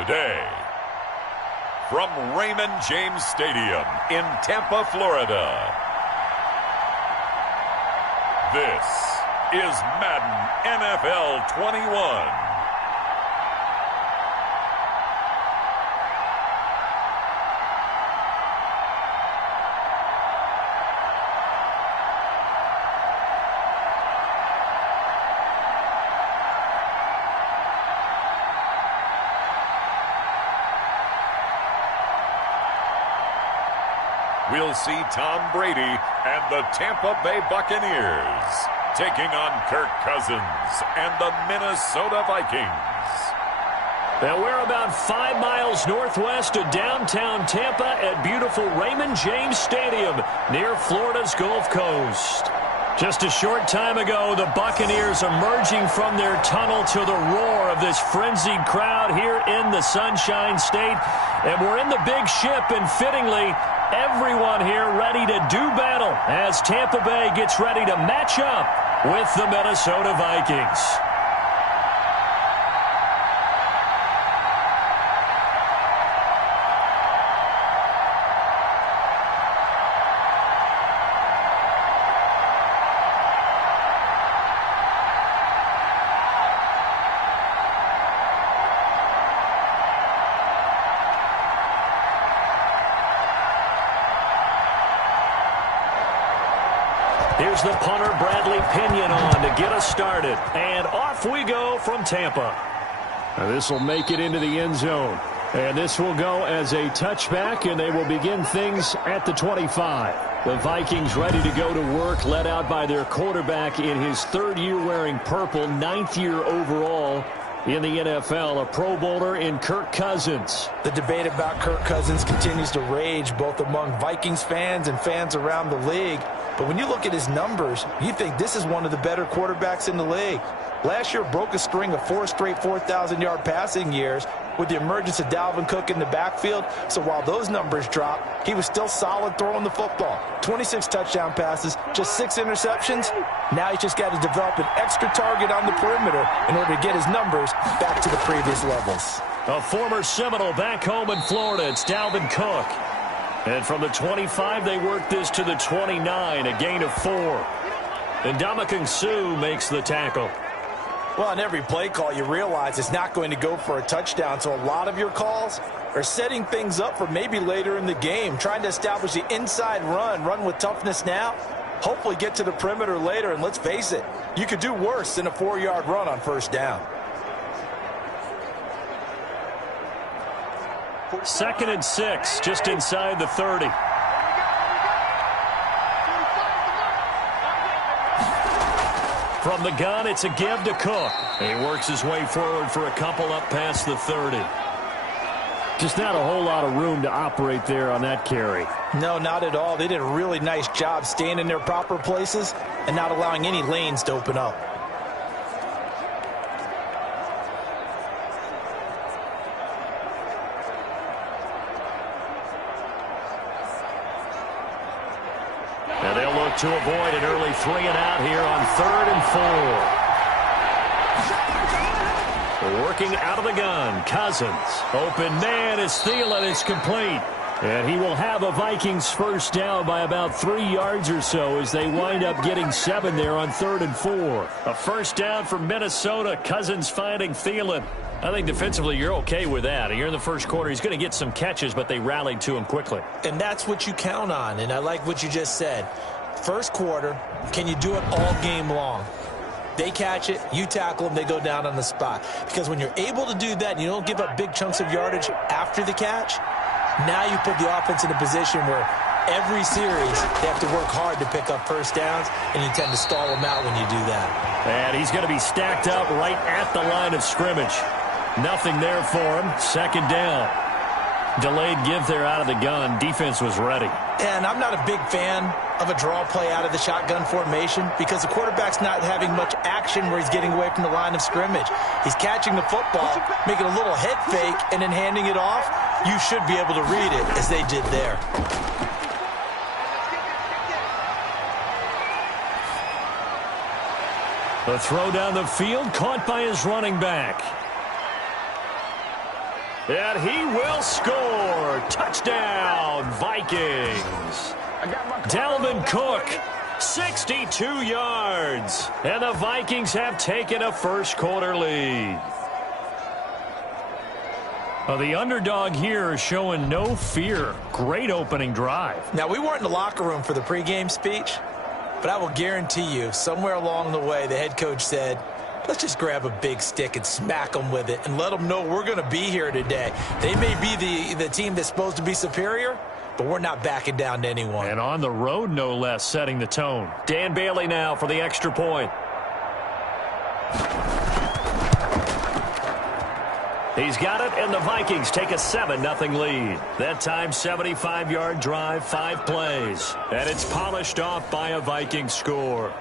Today, from Raymond James Stadium in Tampa, Florida, this is Madden NFL 21. We'll see Tom Brady and the Tampa Bay Buccaneers taking on Kirk Cousins and the Minnesota Vikings. And we're about 5 miles northwest of downtown Tampa at beautiful Raymond James Stadium near Florida's Gulf Coast. Just a short time ago, the Buccaneers emerging from their tunnel to the roar of this frenzied crowd here in the Sunshine State. And we're in the big ship, and fittingly, everyone here ready to do battle as Tampa Bay gets ready to match up with the Minnesota Vikings. Here's the punter, Bradley Pinion, on to get us started. And off we go from Tampa. This will make it into the end zone. And this will go as a touchback, and they will begin things at the 25. The Vikings ready to go to work, led out by their quarterback in his third year wearing purple, 9th year overall in the NFL, a Pro Bowler in Kirk Cousins. The debate about Kirk Cousins continues to rage both among Vikings fans and fans around the league. But when you look at his numbers, you think this is one of the better quarterbacks in the league. Last year broke a string of 4 straight 4,000-yard passing years with the emergence of Dalvin Cook in the backfield. So while those numbers dropped, he was still solid throwing the football. 26 touchdown passes, just 6 interceptions. Now he's just got to develop an extra target on the perimeter in order to get his numbers back to the previous levels. A former Seminole back home in Florida, it's Dalvin Cook. And from the 25, they work this to the 29, a gain of 4. And Ndamukong Suh makes the tackle. Well, on every play call, you realize it's not going to go for a touchdown. So a lot of your calls are setting things up for maybe later in the game, trying to establish the inside run with toughness now, hopefully get to the perimeter later. And let's face it, you could do worse than a 4-yard run on first down. 2nd and 6, just inside the 30. From the gun, it's a give to Cook. He works his way forward for a couple up past the 30. Just not a whole lot of room to operate there on that carry. No, not at all. They did a really nice job staying in their proper places and not allowing any lanes to open up. And they'll look to avoid an early 3 and out here on 3rd and 4. Working out of the gun, Cousins. Open man is Thielen. It's complete. And he will have a Vikings first down by about 3 yards or so as they wind up getting 7 there on 3rd and 4. A first down for Minnesota. Cousins finding Thielen. I think defensively you're okay with that. Here in the first quarter, he's going to get some catches, but they rallied to him quickly. And that's what you count on, and I like what you just said. First quarter, can you do it all game long? They catch it, you tackle them, they go down on the spot. Because when you're able to do that and you don't give up big chunks of yardage after the catch, now you put the offense in a position where every series they have to work hard to pick up first downs, and you tend to stall them out when you do that. And he's going to be stacked up right at the line of scrimmage. Nothing there for him. 2nd down. Delayed give there out of the gun. Defense was ready. And I'm not a big fan of a draw play out of the shotgun formation because the quarterback's not having much action where he's getting away from the line of scrimmage. He's catching the football, making a little head fake, and then handing it off. You should be able to read it as they did there. The throw down the field caught by his running back. And he will score. Touchdown, Vikings. Dalvin Cook, 62 yards. And the Vikings have taken a first-quarter lead. Well, the underdog here is showing no fear. Great opening drive. Now, we weren't in the locker room for the pregame speech, but I will guarantee you, somewhere along the way, the head coach said, let's just grab a big stick and smack them with it and let them know we're going to be here today. They may be the team that's supposed to be superior, but we're not backing down to anyone. And on the road, no less, setting the tone. Dan Bailey now for the extra point. He's got it, and the Vikings take a 7-0 lead. That time, 75-yard drive, 5 plays. And it's polished off by a Vikings score.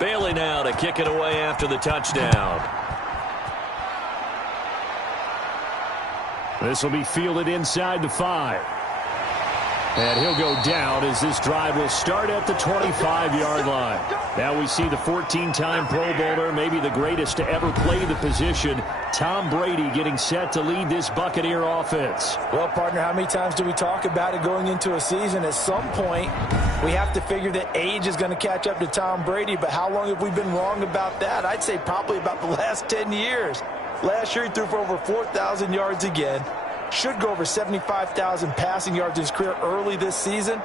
Bailey now to kick it away after the touchdown. This will be fielded inside the 5. And he'll go down as this drive will start at the 25-yard line. Now we see the 14-time Pro Bowler, maybe the greatest to ever play the position, Tom Brady, getting set to lead this Buccaneer offense. Well, partner, how many times do we talk about it going into a season? At some point, we have to figure that age is going to catch up to Tom Brady, but how long have we been wrong about that? I'd say probably about the last 10 years. Last year, he threw for over 4,000 yards again. Should go over 75,000 passing yards in his career early this season.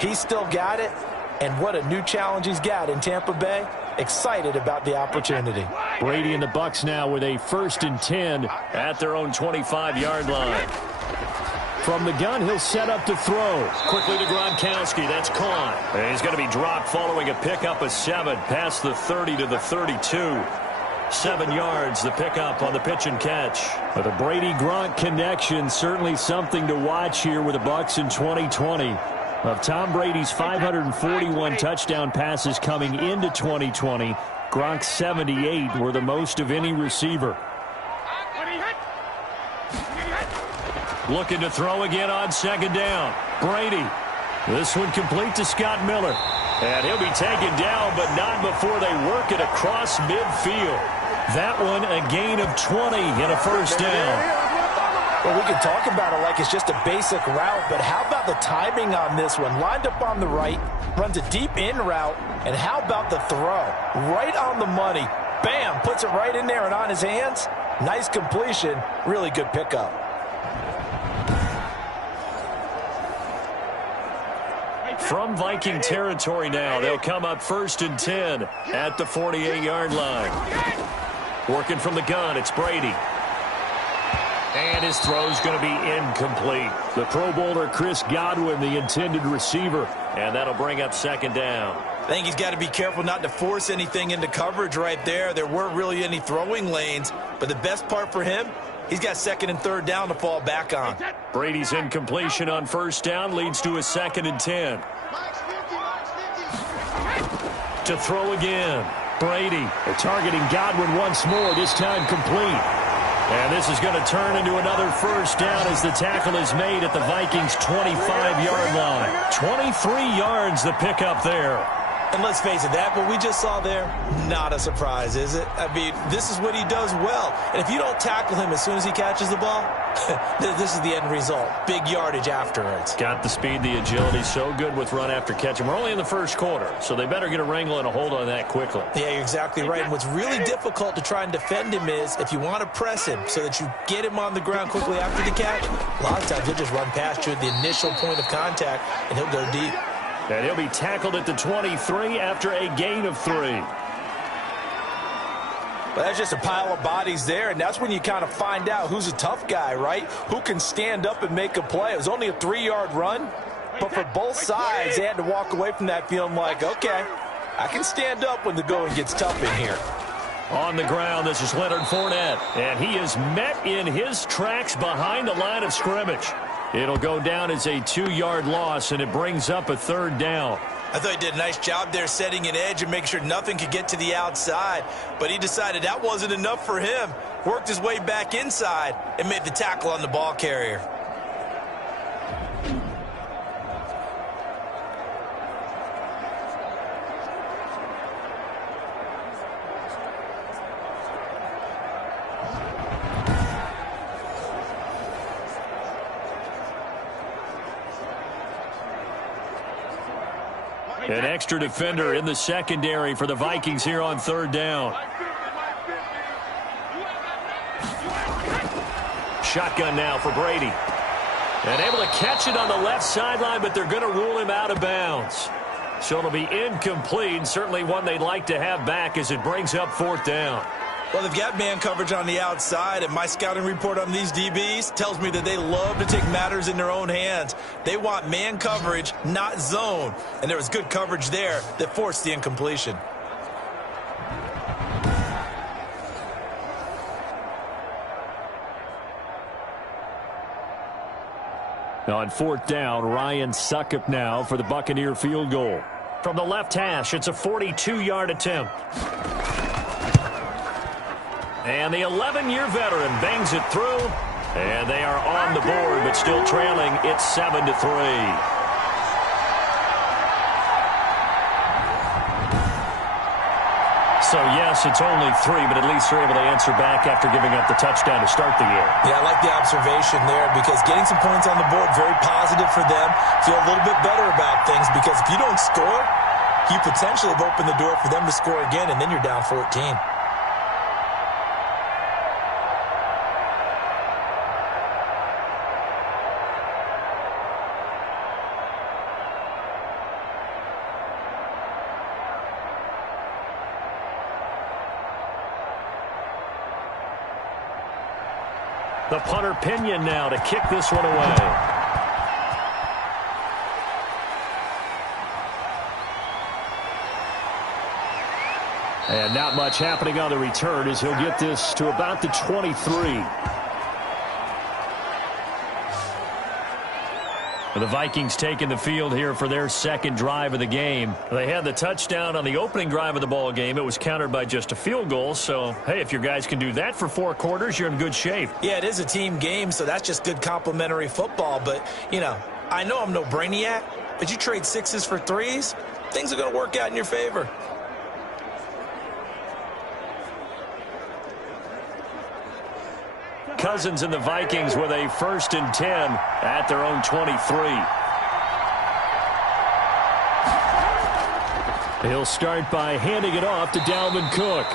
He's still got it. And what a new challenge he's got in Tampa Bay. Excited about the opportunity. Brady and the Bucs now with a 1st and 10 at their own 25-yard line. From the gun, he'll set up to throw. Quickly to Gronkowski. That's caught. And he's going to be dropped following a pickup of 7 past the 30 to the 32. 7 yards, the pickup on the pitch and catch. But the Brady-Gronk connection, certainly something to watch here with the Bucs in 2020. Of Tom Brady's 541 touchdown passes coming into 2020, Gronk's 78 were the most of any receiver. Looking to throw again on 2nd down. Brady. This one complete to Scott Miller. And he'll be taken down, but not before they work it across midfield. That one a gain of 20 and a 1st down. Well, we can talk about it like it's just a basic route, but how about the timing on this one? Lined up on the right, runs a deep in route, and how about the throw? Right on the money. Bam, puts it right in there and on his hands. Nice completion, really good pickup. From Viking territory now, they'll come up 1st and 10 at the 48-yard line. Working from the gun, it's Brady. And his throw's going to be incomplete. The Pro Bowler Chris Godwin, the intended receiver. And that'll bring up 2nd down. I think he's got to be careful not to force anything into coverage right there. There weren't really any throwing lanes. But the best part for him, he's got 2nd and 3rd down to fall back on. Brady's incompletion on 1st down leads to a 2nd and 10. To throw again. Brady targeting Godwin once more, this time complete. And this is going to turn into another 1st down as the tackle is made at the Vikings' 25-yard line. 23 yards the pickup there. And let's face it, that what we just saw there, not a surprise, is it? I mean, this is what he does well. And if you don't tackle him as soon as he catches the ball, this is the end result. Big yardage afterwards. Got the speed, the agility, so good with run after catch. And we're only in the 1st quarter, so they better get a wrangle and a hold on that quickly. Yeah, you're exactly right. And what's really difficult to try and defend him is if you want to press him so that you get him on the ground quickly after the catch, a lot of times he'll just run past you at the initial point of contact, and he'll go deep. And he'll be tackled at the 23 after a gain of 3. Well, that's just a pile of bodies there, and that's when you kind of find out who's a tough guy, right? Who can stand up and make a play. It was only a 3-yard run, but for both sides, they had to walk away from that feeling like, okay, I can stand up when the going gets tough in here. On the ground, this is Leonard Fournette, and he is met in his tracks behind the line of scrimmage. It'll go down as a 2-yard loss, and it brings up a third down. I thought he did a nice job there setting an edge and making sure nothing could get to the outside. But he decided that wasn't enough for him. Worked his way back inside and made the tackle on the ball carrier. An extra defender in the secondary for the Vikings here on third down. Shotgun now for Brady. And able to catch it on the left sideline, but they're going to rule him out of bounds. So it'll be incomplete, certainly one they'd like to have back as it brings up fourth down. Well, they've got man coverage on the outside, and my scouting report on these DBs tells me that they love to take matters in their own hands. They want man coverage, not zone. And there was good coverage there that forced the incompletion. On fourth down, Ryan Succop now for the Buccaneer field goal. From the left hash, it's a 42-yard attempt. And the 11-year veteran bangs it through. And they are on the board, but still trailing. It's 7-3. So, yes, it's only 3, but at least they're able to answer back after giving up the touchdown to start the year. Yeah, I like the observation there because getting some points on the board, very positive for them. Feel a little bit better about things because if you don't score, you potentially have opened the door for them to score again, and then you're down 14. The punter Pinion now to kick this one away. And not much happening on the return as he'll get this to about the 23. The Vikings taking the field here for their second drive of the game. They had the touchdown on the opening drive of the ball game. It was countered by just a field goal. So, hey, if your guys can do that for 4 quarters, you're in good shape. Yeah, it is a team game, so that's just good complimentary football. But, you know, I know I'm no brainiac, but you trade 6s for 3s, things are going to work out in your favor. Cousins and the Vikings with a 1st and 10 at their own 23. He'll start by handing it off to Dalvin Cook.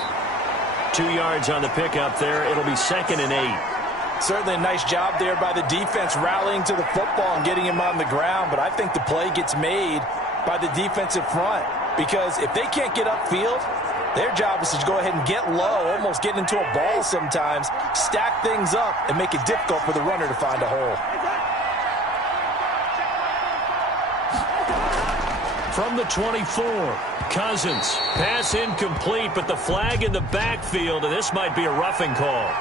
2 yards on the pickup there. It'll be 2nd and 8. Certainly a nice job there by the defense rallying to the football and getting him on the ground, but I think the play gets made by the defensive front because if they can't get upfield, their job is to go ahead and get low, almost get into a ball sometimes, stack things up, and make it difficult for the runner to find a hole. From the 24, Cousins. Pass incomplete, but the flag in the backfield, and this might be a roughing call.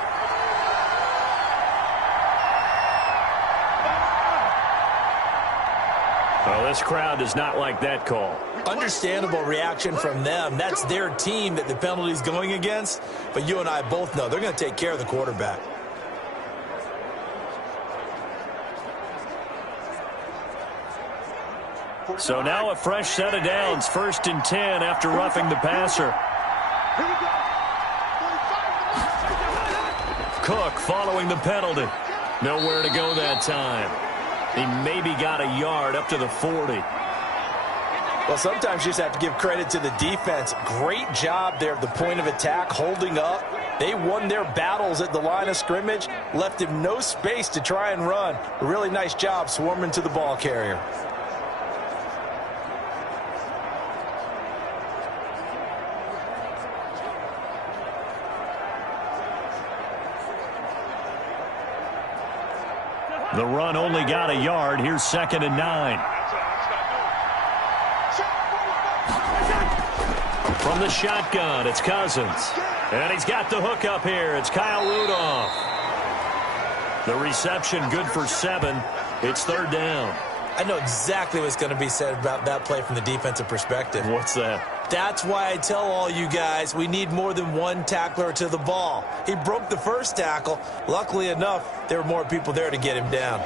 Well, this crowd does not like that call. Understandable reaction from them. That's their team that the penalty's going against. But you and I both know they're going to take care of the quarterback. So now a fresh set of downs. 1st and 10 after roughing the passer. Cook following the penalty. Nowhere to go that time. He maybe got a yard up to the 40. Well, sometimes you just have to give credit to the defense. Great job there at the point of attack, holding up. They won their battles at the line of scrimmage, left him no space to try and run. A really nice job swarming to the ball carrier. The run only got a yard. Here's 2nd and 9. From the shotgun, it's Cousins. And he's got the hook up here. It's Kyle Rudolph. The reception good for 7. It's third down. I know exactly what's going to be said about that play from the defensive perspective. What's that? That's why I tell all you guys we need more than one tackler to the ball. He broke the first tackle. Luckily enough, there were more people there to get him down.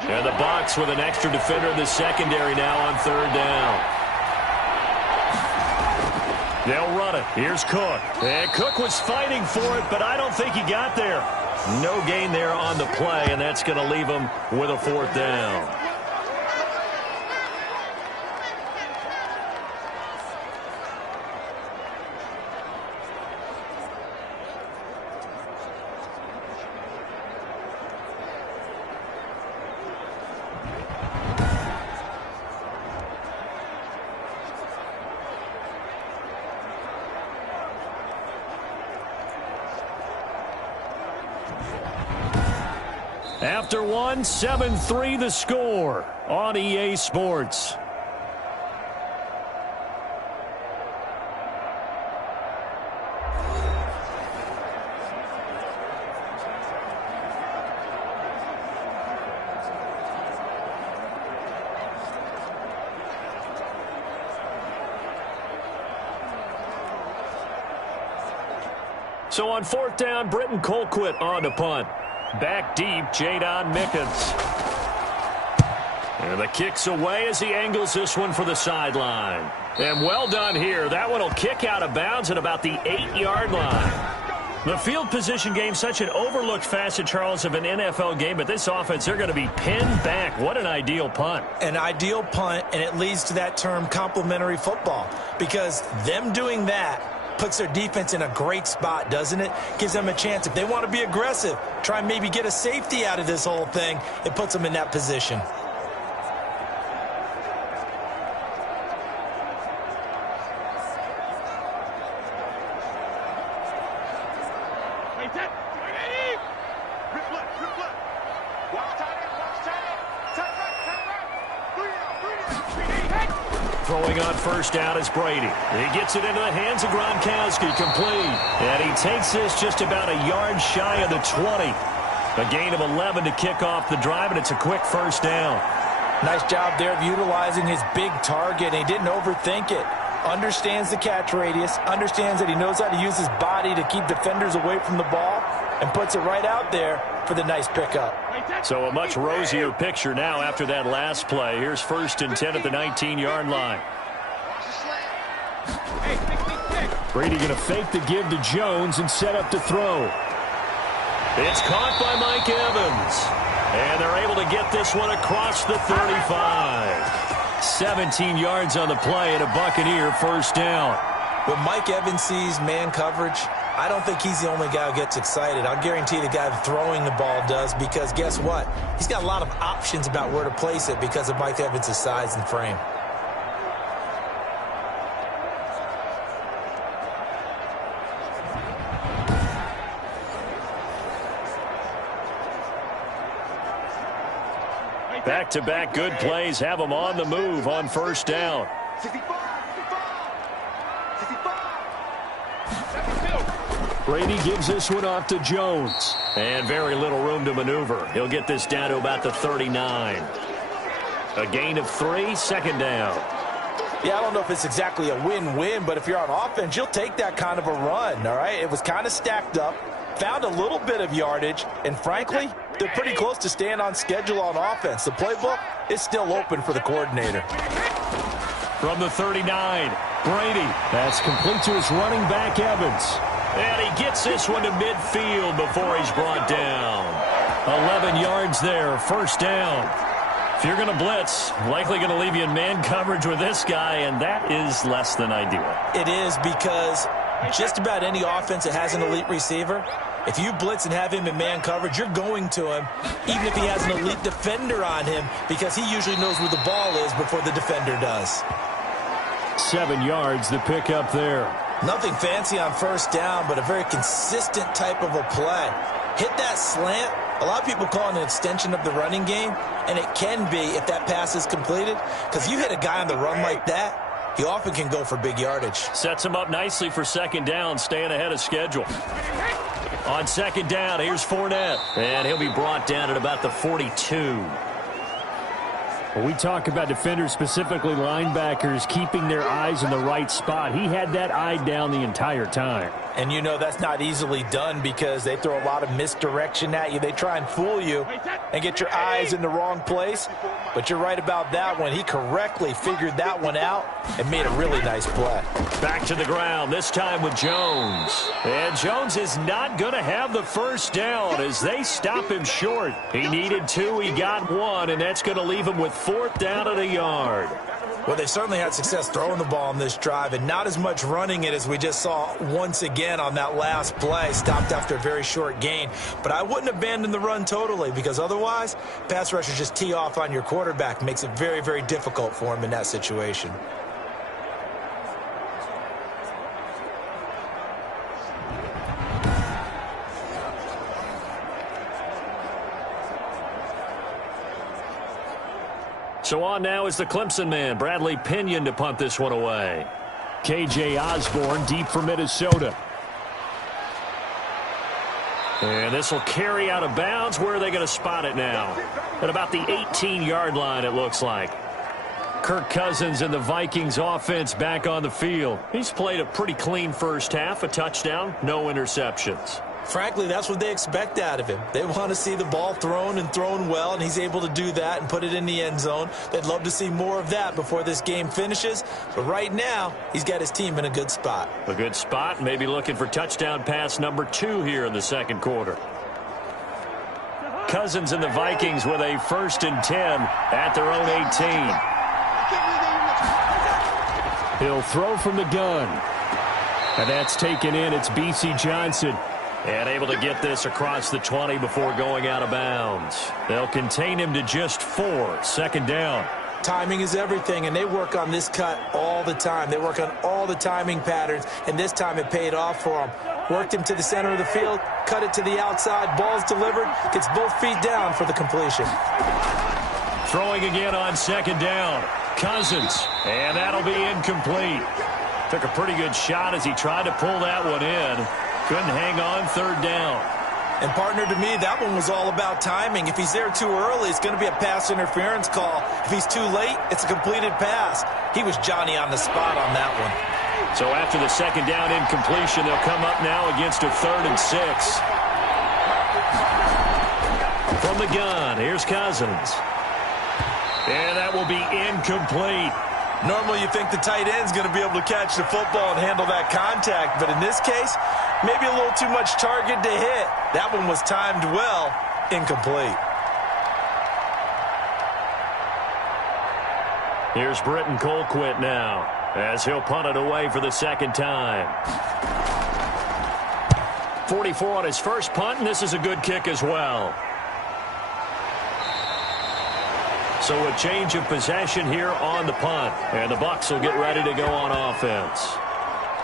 And the box with an extra defender in the secondary now on third down. They'll run it. Here's Cook. And Cook was fighting for it, but I don't think he got there. No gain there on the play, and that's going to leave him with a fourth down. After one, 7-3 the score on EA Sports. So on fourth down, Britton Colquitt on to punt. Back deep, Jadon Mickens. And the kick's away as he angles this one for the sideline. And well done here. That one will kick out of bounds at about the 8-yard line. The field position game, such an overlooked facet, Charles, of an NFL game. But this offense, they're going to be pinned back. What an ideal punt. An ideal punt, and it leads to that term complementary football. Because them doing that puts their defense in a great spot, doesn't it? Gives them a chance. If they want to be aggressive, try and maybe get a safety out of this whole thing, it puts them in that position. Throwing on first down is Brady. He gets it into the hands of Gronkowski, complete. And he takes this just about a yard shy of the 20. A gain of 11 to kick off the drive, and it's a quick first down. Nice job there of utilizing his big target. He didn't overthink it. Understands the catch radius, understands that he knows how to use his body to keep defenders away from the ball, and puts it right out there for the nice pickup. So a much rosier picture now after that last play. Here's first and 10 at the 19-yard line. Brady going to fake the give to Jones and set up to throw. It's caught by Mike Evans. And they're able to get this one across the 35. 17 yards on the play and a Buccaneer first down. When Mike Evans sees man coverage, I don't think he's the only guy who gets excited. I'll guarantee the guy throwing the ball does, because guess what? He's got a lot of options about where to place it because of Mike Evans' size and frame. Back-to-back good plays have them on the move on first down. Brady gives this one off to Jones. And very little room to maneuver. He'll get this down to about the 39. A gain of 3, second down. Yeah, I don't know if it's exactly a win-win, but if you're on offense, you'll take that kind of a run, all right? It was kind of stacked up, found a little bit of yardage, and frankly, they're pretty close to staying on schedule on offense. The playbook is still open for the coordinator. From the 39, Brady. That's complete to his running back, Evans. And he gets this one to midfield before he's brought down. 11 yards there, first down. If you're going to blitz, likely going to leave you in man coverage with this guy, and that is less than ideal. It is, because just about any offense that has an elite receiver, if you blitz and have him in man coverage, you're going to him, even if he has an elite defender on him, because he usually knows where the ball is before the defender does. 7 yards, the pickup there. Nothing fancy on first down, but a very consistent type of a play. Hit that slant A lot of people call it an extension of the running game, and it can be if that pass is completed, because you hit a guy on the run like that, he often can go for big yardage. Sets him up nicely for second down, staying ahead of schedule. On second down, here's Fournette, and he'll be brought down at about the 42. When we talk about defenders, specifically linebackers, keeping their eyes in the right spot, he had that eye down the entire time. And you know that's not easily done because they throw a lot of misdirection at you. They try and fool you and get your eyes in the wrong place. But you're right about that one. He correctly figured that one out and made a really nice play. Back to the ground, this time with Jones. And Jones is not going to have the first down as they stop him short. He needed 2, he got 1, and that's going to leave him with 4th down at a yard. Well, they certainly had success throwing the ball on this drive and not as much running it as we just saw once again on that last play. Stopped after a very short gain. But I wouldn't abandon the run totally because otherwise, pass rushers just tee off on your quarterback. Makes it very, very difficult for him in that situation. So on now is the Clemson man, Bradley Pinion, to punt this one away. K.J. Osborne deep for Minnesota. And this will carry out of bounds. Where are they going to spot it now? At about the 18-yard line, it looks like. Kirk Cousins and the Vikings offense back on the field. He's played a pretty clean first half, a touchdown, no interceptions. Frankly, that's what they expect out of him. They want to see the ball thrown and thrown well, and he's able to do that and put it in the end zone. They'd love to see more of that before this game finishes. But right now, he's got his team in a good spot. A good spot, maybe looking for touchdown pass number 2 here in the second quarter. Cousins and the Vikings with a 1st and 10 at their own 18. He'll throw from the gun. And that's taken in. It's B.C. Johnson. And able to get this across the 20 before going out of bounds. They'll contain him to just 4. 2nd down. Timing is everything, and they work on this cut all the time. They work on all the timing patterns, and this time it paid off for him. Worked him to the center of the field, cut it to the outside, ball's delivered, gets both feet down for the completion. Throwing again on 2nd down. Cousins, and that'll be incomplete. Took a pretty good shot as he tried to pull that one in. Couldn't hang on 3rd down. And, partner, to me, that one was all about timing. If he's there too early, it's going to be a pass interference call. If he's too late, it's a completed pass. He was Johnny on the spot on that one. So after the 2nd down incompletion, they'll come up now against a 3rd and 6. From the gun, here's Cousins. And that will be incomplete. Normally you think the tight end's going to be able to catch the football and handle that contact, but in this case, maybe a little too much target to hit. That one was timed well, incomplete. Here's Britton Colquitt now, as he'll punt it away for the 2nd time. 44 on his first punt, and this is a good kick as well. So a change of possession here on the punt. And the Bucs will get ready to go on offense.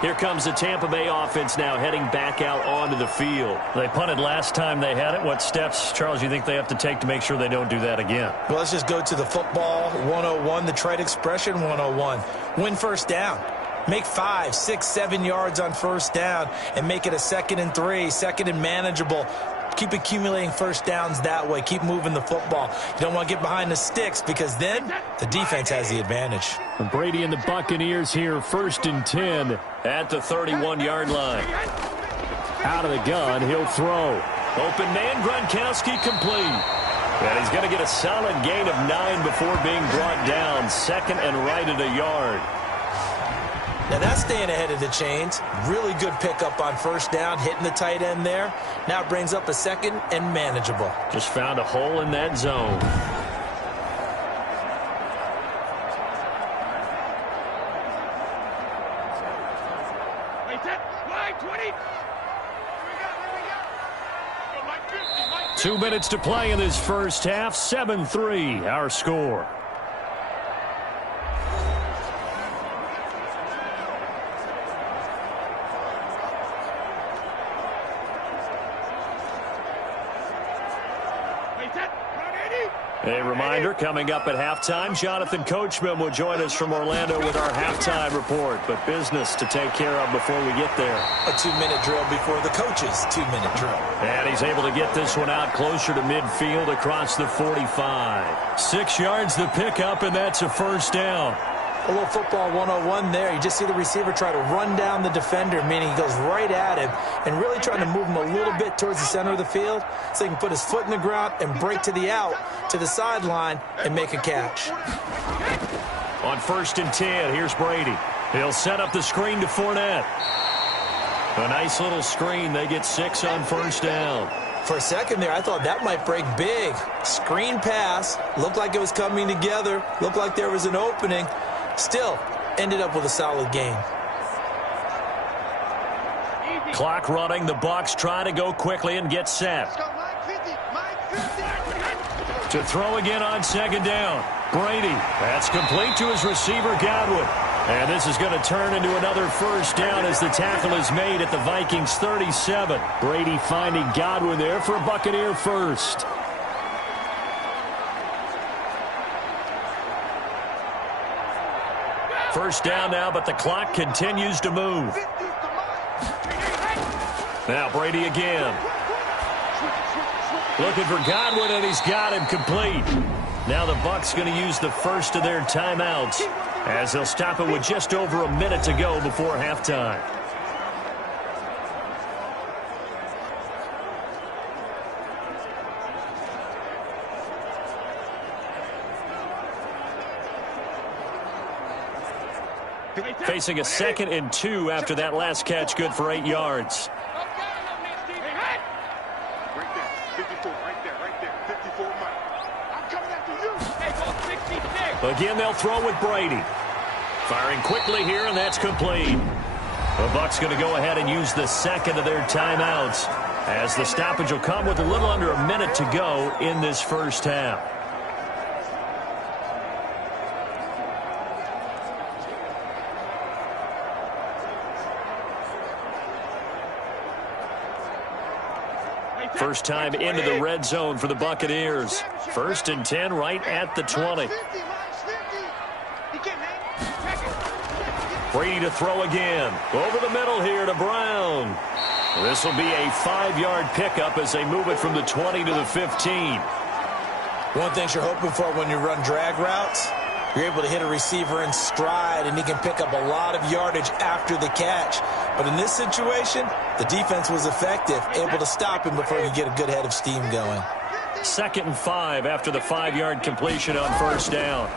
Here comes the Tampa Bay offense now heading back out onto the field. They punted last time they had it. What steps, Charles, you think they have to take to make sure they don't do that again? Well, let's just go to the football 101, the trite expression 101. Win first down. Make 5, 6, 7 yards on first down and make it a 2nd and 3, 2nd and manageable. Keep accumulating first downs that way. Keep moving the football. You don't want to get behind the sticks because then the defense has the advantage. And Brady and the Buccaneers here, 1st and 10 at the 31-yard line. Out of the gun, he'll throw. Open man, Gronkowski complete. And he's going to get a solid gain of 9 before being brought down. 2nd and right at a yard. Now that's staying ahead of the chains. Really good pickup on first down, hitting the tight end there. Now it brings up a 2nd and manageable. Just found a hole in that zone. Two minutes to play in this first half. 7-3, our score. A reminder, coming up at halftime, Jonathan Coachman will join us from Orlando with our halftime report. But business to take care of before we get there. A 2-minute drill before the coach's 2-minute drill. And he's able to get this one out closer to midfield across the 45. 6 yards the pickup, and that's a first down. A little football 101 there. You just see the receiver try to run down the defender, meaning he goes right at him and really trying to move him a little bit towards the center of the field so he can put his foot in the ground and break to the out, to the sideline, and make a catch. On 1st and 10, here's Brady. He'll set up the screen to Fournette. A nice little screen. They get 6 on first down. For a second there, I thought that might break big. Screen pass. Looked like it was coming together. Looked like there was an opening. Still, ended up with a solid game. Clock running. The Bucs try to go quickly and get set. To throw again on 2nd down. Brady. That's complete to his receiver, Godwin. And this is going to turn into another first down as the tackle is made at the Vikings 37. Brady finding Godwin there for a Buccaneer first. First down now, but the clock continues to move. Now Brady again. Looking for Godwin, and he's got him complete. Now the Bucs going to use the first of their timeouts as they'll stop it with just over a minute to go before halftime. Facing a 2nd and 2 after that last catch, good for 8 yards. Again, they'll throw with Brady. Firing quickly here, and that's complete. The Bucs going to go ahead and use the 2nd of their timeouts as the stoppage will come with a little under a minute to go in this first half. First time into the red zone for the Buccaneers. 1st and 10 right at the 20. Brady to throw again. Over the middle here to Brown. This will be a 5-yard pickup as they move it from the 20 to the 15. One thing you're hoping for when you run drag routes, you're able to hit a receiver in stride, and he can pick up a lot of yardage after the catch. But in this situation, the defense was effective, able to stop him before he could get a good head of steam going. 2nd and 5 after the 5-yard completion on first down.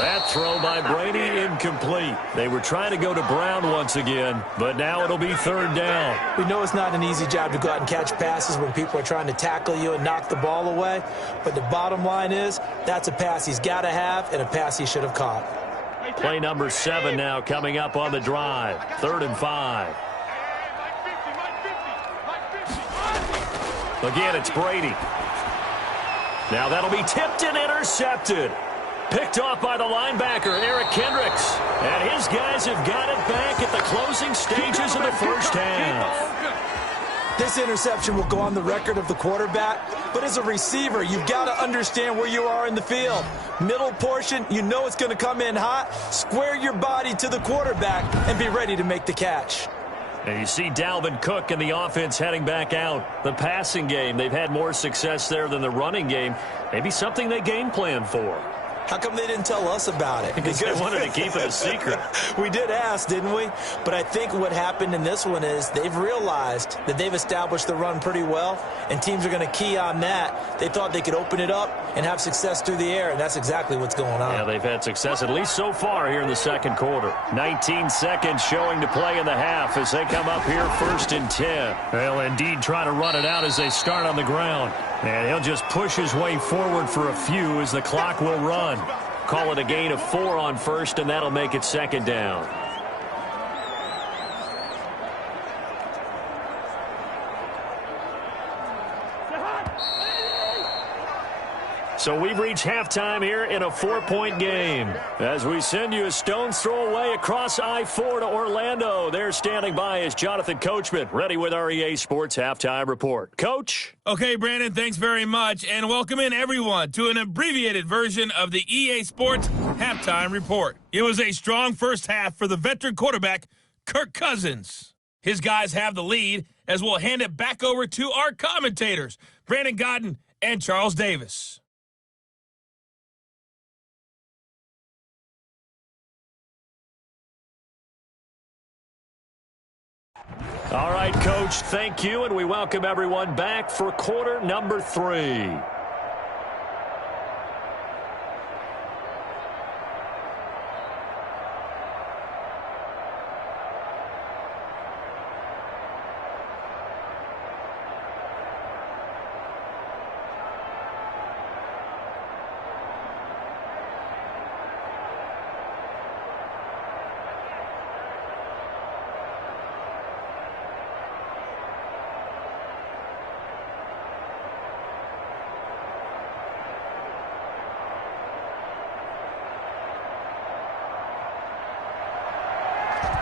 That throw by Brady incomplete. They were trying to go to Brown once again, but now it'll be 3rd down. We know it's not an easy job to go out and catch passes when people are trying to tackle you and knock the ball away, but the bottom line is that's a pass he's got to have and a pass he should have caught. Play number 7 now coming up on the drive. 3rd and 5. Again, it's Brady. Now that'll be tipped and intercepted. Picked off by the linebacker, Eric Kendricks. And his guys have got it back at the closing stages of the first half. This interception will go on the record of the quarterback, but as a receiver, you've got to understand where you are in the field. Middle portion, you know it's going to come in hot. Square your body to the quarterback and be ready to make the catch. And you see Dalvin Cook and the offense heading back out. The passing game, they've had more success there than the running game. Maybe something they game plan for. How come they didn't tell us about it? Because they wanted to keep it a secret. We did ask, didn't we? But I think what happened in this one is they've realized that they've established the run pretty well, and teams are going to key on that. They thought they could open it up and have success through the air, and that's exactly what's going on. Yeah, they've had success, at least so far here in the second quarter. 19 seconds showing to play in the half as they come up here 1st and 10. They'll indeed try to run it out as they start on the ground. And he'll just push his way forward for a few as the clock will run. Call it a gain of 4 on first, and that'll make it 2nd down. So we've reached halftime here in a 4-point game. As we send you a stone's throw away across I-4 to Orlando. There standing by is Jonathan Coachman, ready with our EA Sports Halftime Report. Coach? Okay, Brandon, thanks very much, and welcome in everyone to an abbreviated version of the EA Sports Halftime Report. It was a strong first half for the veteran quarterback, Kirk Cousins. His guys have the lead as we'll hand it back over to our commentators, Brandon Godden and Charles Davis. All right, Coach, thank you, and we welcome everyone back for quarter number 3.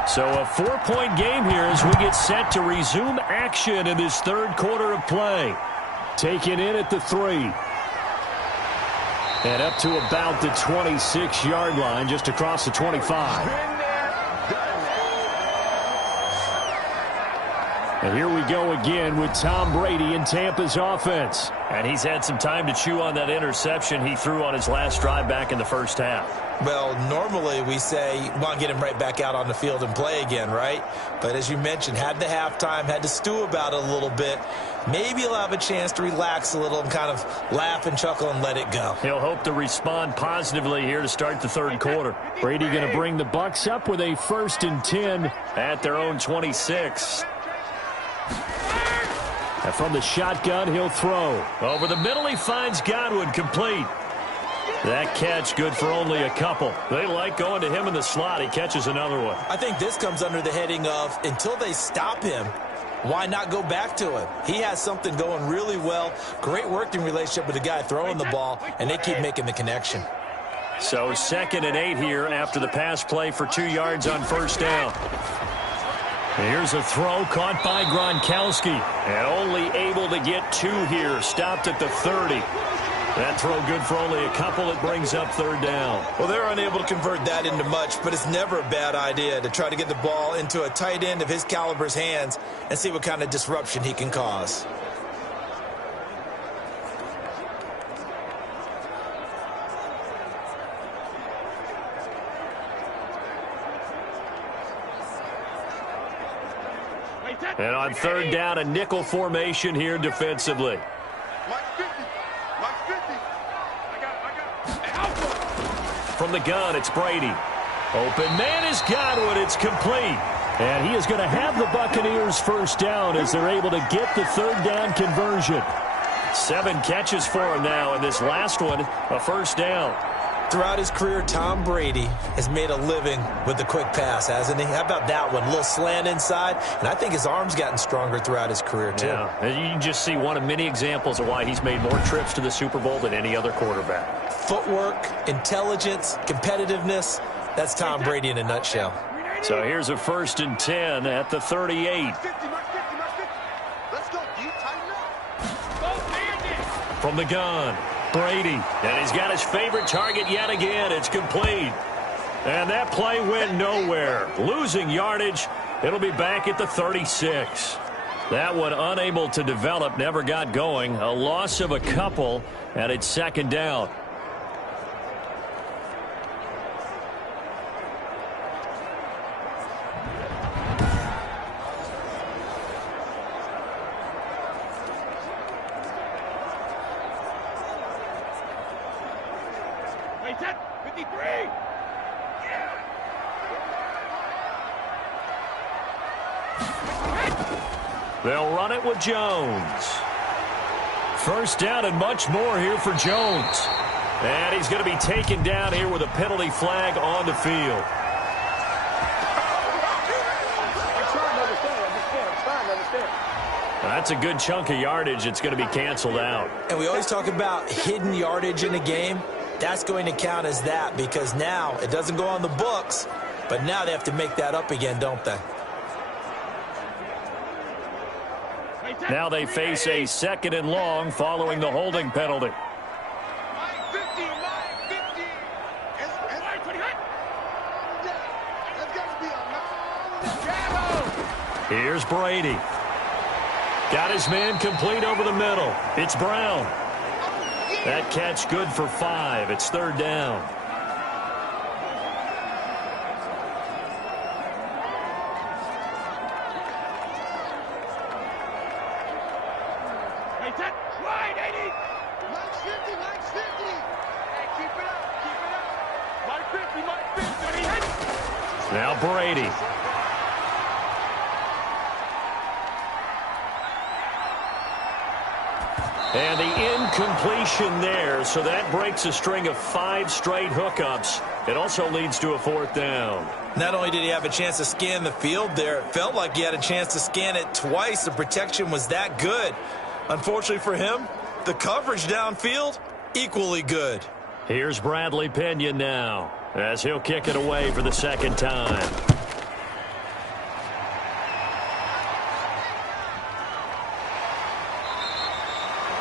So a 4-point game here as we get set to resume action in this third quarter of play. Taken in at the 3. And up to about the 26-yard line, just across the 25. And here we go again with Tom Brady in Tampa's offense. And he's had some time to chew on that interception he threw on his last drive back in the first half. Well, normally we say you want to get him right back out on the field and play again, right? But as you mentioned, had the halftime, had to stew about it a little bit. Maybe he'll have a chance to relax a little and kind of laugh and chuckle and let it go. He'll hope to respond positively here to start the third quarter. Brady going to bring the Bucs up with a 1st and 10 at their own 26. And from the shotgun, he'll throw. Over the middle, he finds Godwin, complete. That catch good for only a couple. They like going to him in the slot. He catches another one. I think this comes under the heading of until they stop him, why not go back to him? He has something going really well. Great working relationship with the guy throwing the ball, and they keep making the connection. So 2nd and 8 here after the pass play for 2 yards on first down. Here's a throw caught by Gronkowski. And only able to get 2 here. Stopped at the 30. That throw good for only a couple. It brings up 3rd down. Well, they're unable to convert that into much, but it's never a bad idea to try to get the ball into a tight end of his caliber's hands and see what kind of disruption he can cause. And on 3rd down, a nickel formation here defensively. From the gun, it's Brady. Open man is Godwin. It's complete. And he is going to have the Buccaneers first down as they're able to get the 3rd down conversion. 7 catches for him now, and this last one, a first down. Throughout his career, Tom Brady has made a living with the quick pass, hasn't he? How about that one? A little slant inside, and I think his arm's gotten stronger throughout his career, too. Yeah, and you can just see one of many examples of why he's made more trips to the Super Bowl than any other quarterback. Footwork, intelligence, competitiveness, that's Tom Brady in a nutshell. So here's a 1st and 10 at the 38. From the gun, Brady. And he's got his favorite target yet again. It's complete. And that play went nowhere. Losing yardage. It'll be back at the 36. That one unable to develop, never got going. A loss of a couple, and it's 2nd down. They'll run it with Jones. First down and much more here for Jones. And he's going to be taken down here with a penalty flag on the field. That's a good chunk of yardage. It's going to be canceled out. And we always talk about hidden yardage in a game. That's going to count as that because now it doesn't go on the books, but now they have to make that up again, don't they? Now they face a 2nd and long following the holding penalty. Here's Brady. Got his man complete over the middle. It's Brown. That catch good for 5. It's 3rd down. Now Brady. And the incompletion there, so that breaks a string of 5 straight hookups. It also leads to a 4th down. Not only did he have a chance to scan the field there, it felt like he had a chance to scan it twice. The protection was that good. Unfortunately for him, the coverage downfield, equally good. Here's Bradley Pinion now, as he'll kick it away for the 2nd time.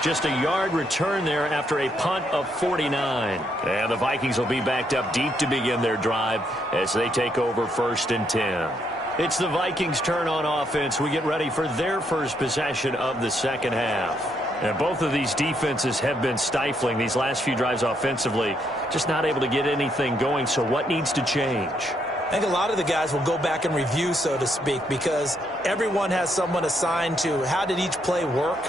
Just a yard return there after a punt of 49. And the Vikings will be backed up deep to begin their drive as they take over 1st and 10. It's the Vikings' turn on offense. We get ready for their first possession of the 2nd half. And both of these defenses have been stifling these last few drives offensively. Just not able to get anything going, so what needs to change? I think a lot of the guys will go back and review, so to speak, because everyone has someone assigned to how did each play work.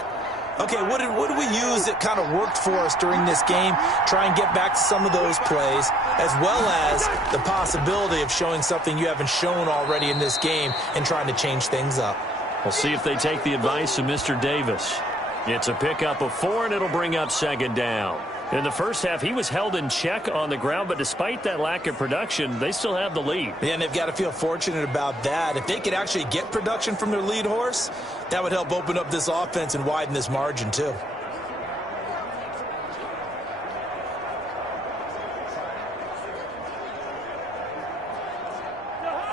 Okay, what did we use that kind of worked for us during this game? Try and get back to some of those plays, as well as the possibility of showing something you haven't shown already in this game and trying to change things up. We'll see if they take the advice of Mr. Davis. It's a pickup of 4, and it'll bring up 2nd down. In the first half, he was held in check on the ground, but despite that lack of production, they still have the lead. Yeah, and they've got to feel fortunate about that. If they could actually get production from their lead horse, that would help open up this offense and widen this margin too.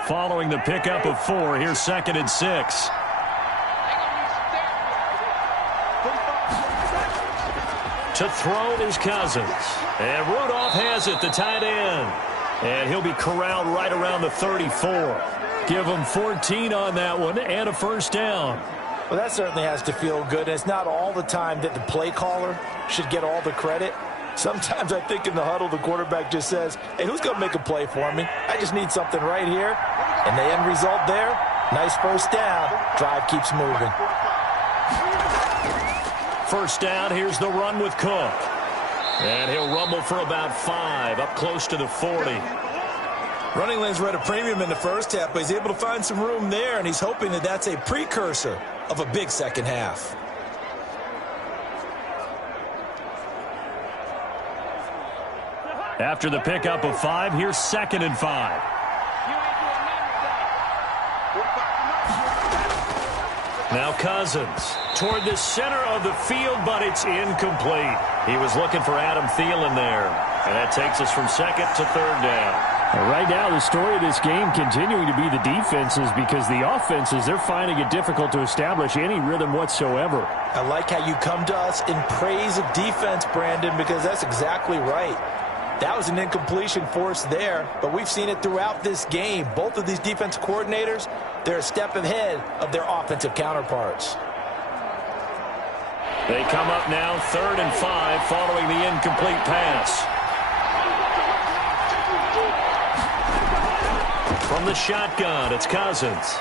Following the pickup of 4, here's 2nd and 6. To throw is Cousins. And Rudolph has it, the tight end. And he'll be corralled right around the 34. Give him 14 on that one and a 1st down. Well, that certainly has to feel good. And it's not all the time that the play caller should get all the credit. Sometimes I think in the huddle, the quarterback just says, hey, who's going to make a play for me? I just need something right here. And the end result there, nice 1st down. Drive keeps moving. 1st down, here's the run with Cook. And he'll rumble for about 5, up close to the 40. Running lanes were at a premium in the first half, but he's able to find some room there, and he's hoping that that's a precursor of a big 2nd half. After the pickup of 5, here's 2nd and 5. Now Cousins toward the center of the field, but it's incomplete. He was looking for Adam Thielen there. And that takes us from 2nd to 3rd down. Right now, the story of this game continuing to be the defenses, because the offenses, they're finding it difficult to establish any rhythm whatsoever. I like how you come to us in praise of defense, Brandon, because that's exactly right. That was an incompletion forced there, but we've seen it throughout this game. Both of these defense coordinators, they're a step ahead of their offensive counterparts. They come up now 3rd and 5 following the incomplete pass. From the shotgun, it's Cousins.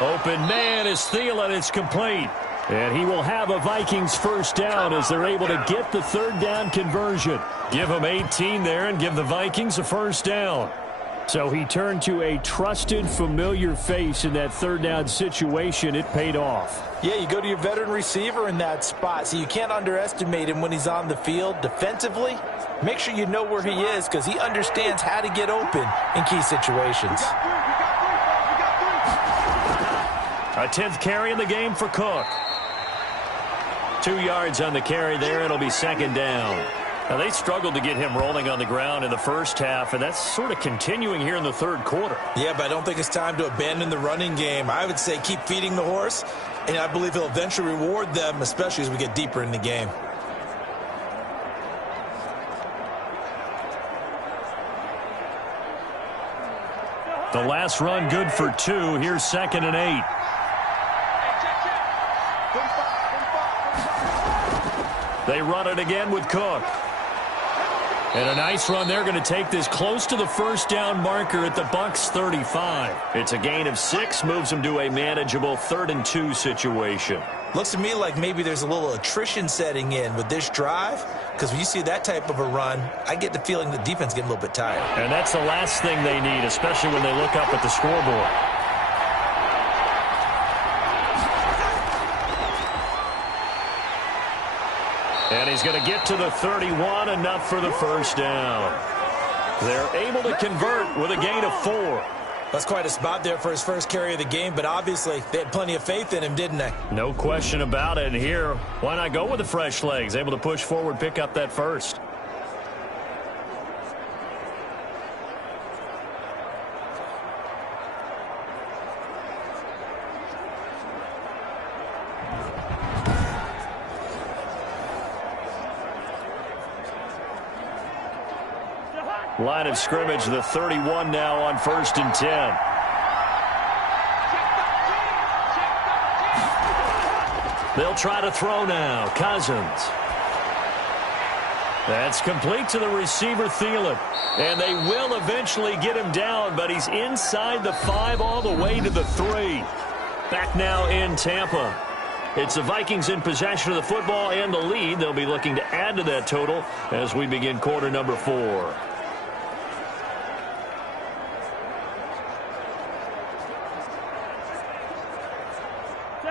Open man is Thielen. It's complete. And he will have a Vikings 1st down as they're able to get the 3rd down conversion. Give them 18 there and give the Vikings a 1st down. So he turned to a trusted, familiar face in that 3rd down situation. It paid off. Yeah, you go to your veteran receiver in that spot, so you can't underestimate him when he's on the field. Defensively, make sure you know where he is because he understands how to get open in key situations. A 10th carry in the game for Cook. 2 yards on the carry there. It'll be second down. Now, they struggled to get him rolling on the ground in the first half, and that's sort of continuing here in the third quarter. Yeah, but I don't think it's time to abandon the running game. I would say keep feeding the horse, and I believe he'll eventually reward them, especially as we get deeper in the game. The last run good for 2. Here's 2nd and 8. They run it again with Cook. And a nice run. They're going to take this close to the first down marker at the Bucs 35. It's a gain of 6, moves them to a manageable 3rd and 2 situation. Looks to me like maybe there's a little attrition setting in with this drive, because when you see that type of a run, I get the feeling the defense getting a little bit tired. And that's the last thing they need, especially when they look up at the scoreboard. And he's going to get to the 31, enough for the first down. They're able to convert with a gain of 4. That's quite a spot there for his first carry of the game, but obviously they had plenty of faith in him, didn't they? No question about it. And here, why not go with the fresh legs? Able to push forward, pick up that first. Line of scrimmage, the 31 now on 1st and 10. They'll try to throw now. Cousins. That's complete to the receiver, Thielen. And they will eventually get him down, but he's inside the 5 all the way to the 3. Back now in Tampa. It's the Vikings in possession of the football and the lead. They'll be looking to add to that total as we begin quarter number 4.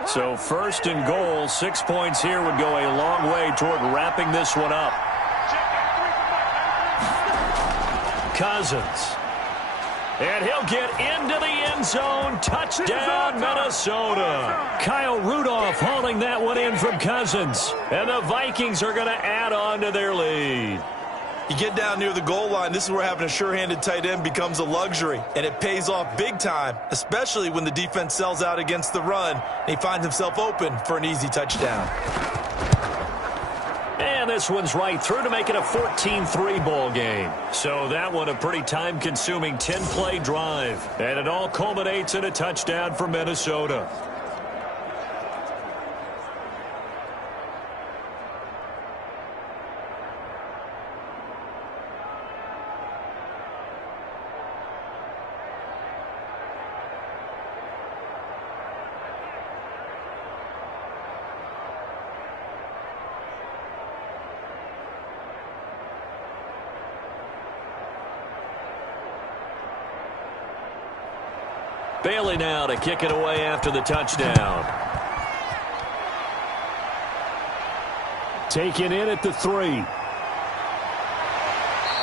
So 1st and goal, 6 points here would go a long way toward wrapping this one up. Cousins. And he'll get into the end zone. Touchdown, Minnesota. Kyle Rudolph hauling that one in from Cousins. And the Vikings are going to add on to their lead. You get down near the goal line, this is where having a sure-handed tight end becomes a luxury, and it pays off big time, especially when the defense sells out against the run, and he finds himself open for an easy touchdown. And this one's right through to make it a 14-3 ball game. So that one a pretty time-consuming 10-play drive, and it all culminates in a touchdown for Minnesota. Bailey now to kick it away after the touchdown. Taken in at the 3.